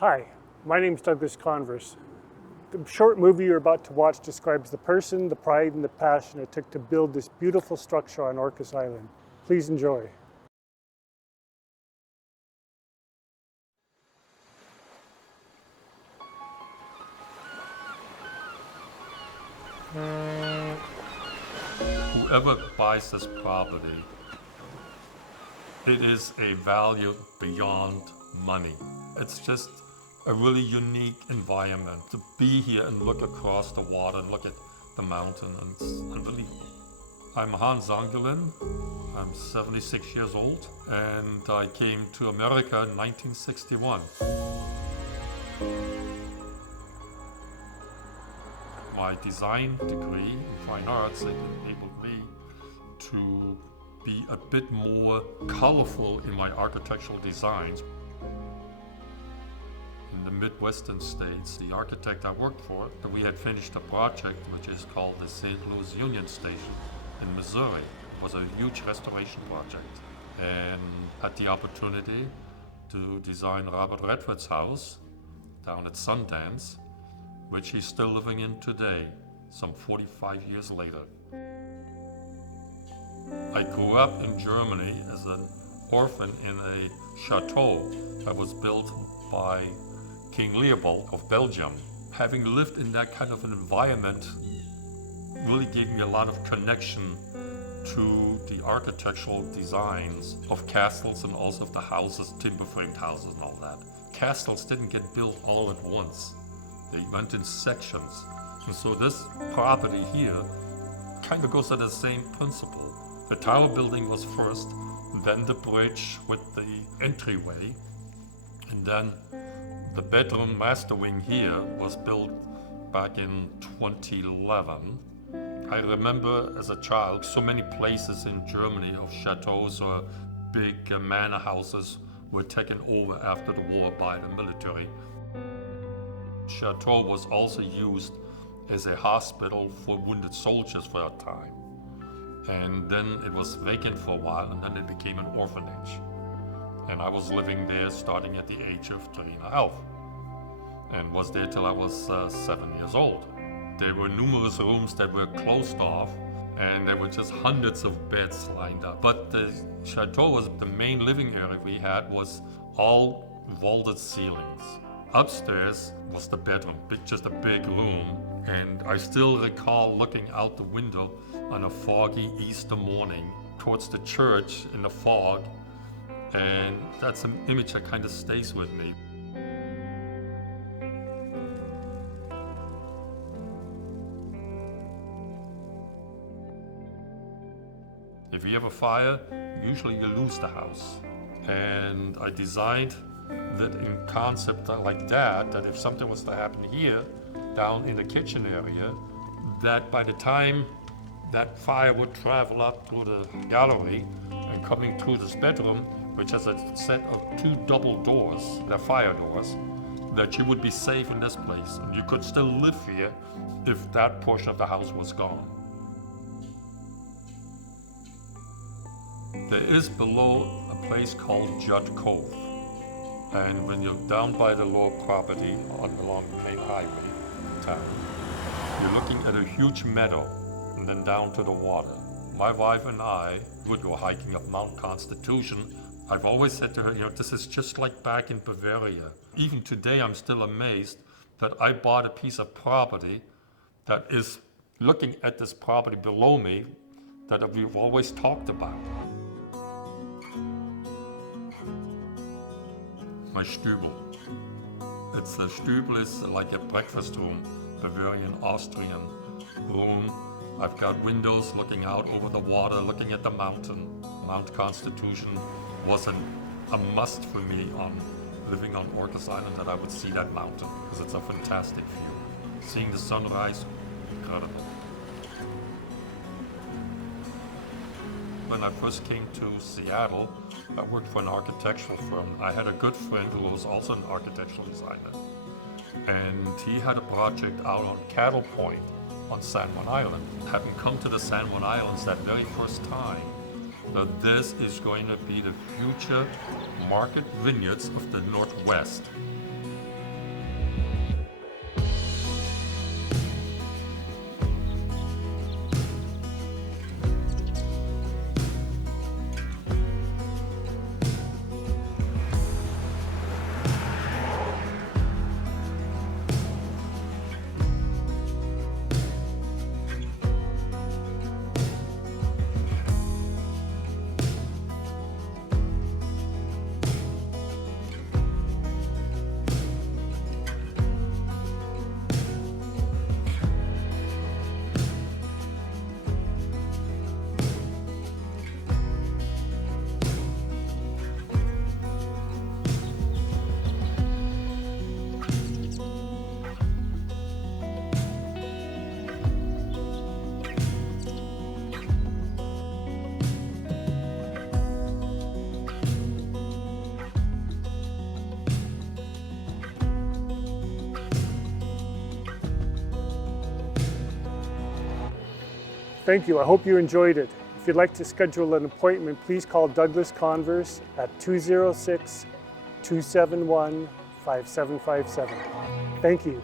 Hi, my name is Douglas Converse. The short movie you're about to watch describes the person, the pride, and the passion it took to build this beautiful structure on Orcas Island. Please enjoy. Whoever buys this property, it is a value beyond money. It's just a really unique environment to be here and look across the water and look at the mountain, and it's unbelievable. I'm Hans Zangelin. I'm 76 years old, and I came to America in 1961. My design degree in fine arts enabled me to be a bit more colorful in my architectural designs. In the Midwestern states, the architect I worked for, we had finished a project which is called the St. Louis Union Station in Missouri. It was a huge restoration project, and had the opportunity to design Robert Redford's house down at Sundance, which he's still living in today, some 45 years later. I grew up in Germany as an orphan in a chateau that was built by King Leopold of Belgium. Having lived in that kind of an environment really gave me a lot of connection to the architectural designs of castles and also of the houses, timber-framed houses and all that. Castles didn't get built all at once. They went in sections. And so this property here kind of goes to the same principle. The tower building was first, then the bridge with the entryway, and then the bedroom master wing here was built back in 2011. I remember as a child so many places in Germany of chateaus or big manor houses were taken over after the war by the military. Chateau was also used as a hospital for wounded soldiers for a time. And then it was vacant for a while, and then it became an orphanage. And I was living there starting at the age of 3.5, and was there till I was 7 years old. There were numerous rooms that were closed off, and there were just hundreds of beds lined up. But the chateau was the main living area we had was all vaulted ceilings. Upstairs was the bedroom, just a big room, and I still recall looking out the window on a foggy Easter morning towards the church in the fog, and that's an image that kind of stays with me. If you have a fire, usually you lose the house. And I designed that in concept like that if something was to happen here, down in the kitchen area, that by the time that fire would travel up through the gallery and coming through this bedroom, which has a set of 2 double doors, they're fire doors, that you would be safe in this place. And you could still live here if that portion of the house was gone. There is below a place called Judd Cove. And when you're down by the lower property along the main highway in town, you're looking at a huge meadow and then down to the water. My wife and I would go hiking up Mount Constitution. I've always said to her, this is just like back in Bavaria. Even today, I'm still amazed that I bought a piece of property that is looking at this property below me that we've always talked about. My Stübel. The Stübel is like a breakfast room, Bavarian, Austrian room. I've got windows looking out over the water, looking at the mountain. Mount Constitution was a must for me on living on Orcas Island, that I would see that mountain, because it's a fantastic view. Seeing the sunrise, incredible. When I first came to Seattle, I worked for an architectural firm. I had a good friend who was also an architectural designer. And he had a project out on Cattle Point on San Juan Island. Having come to the San Juan Islands that very first time, that this is going to be the future market vineyards of the Northwest. Thank you. I hope you enjoyed it. If you'd like to schedule an appointment, please call Douglas Converse at 206-271-5757. Thank you.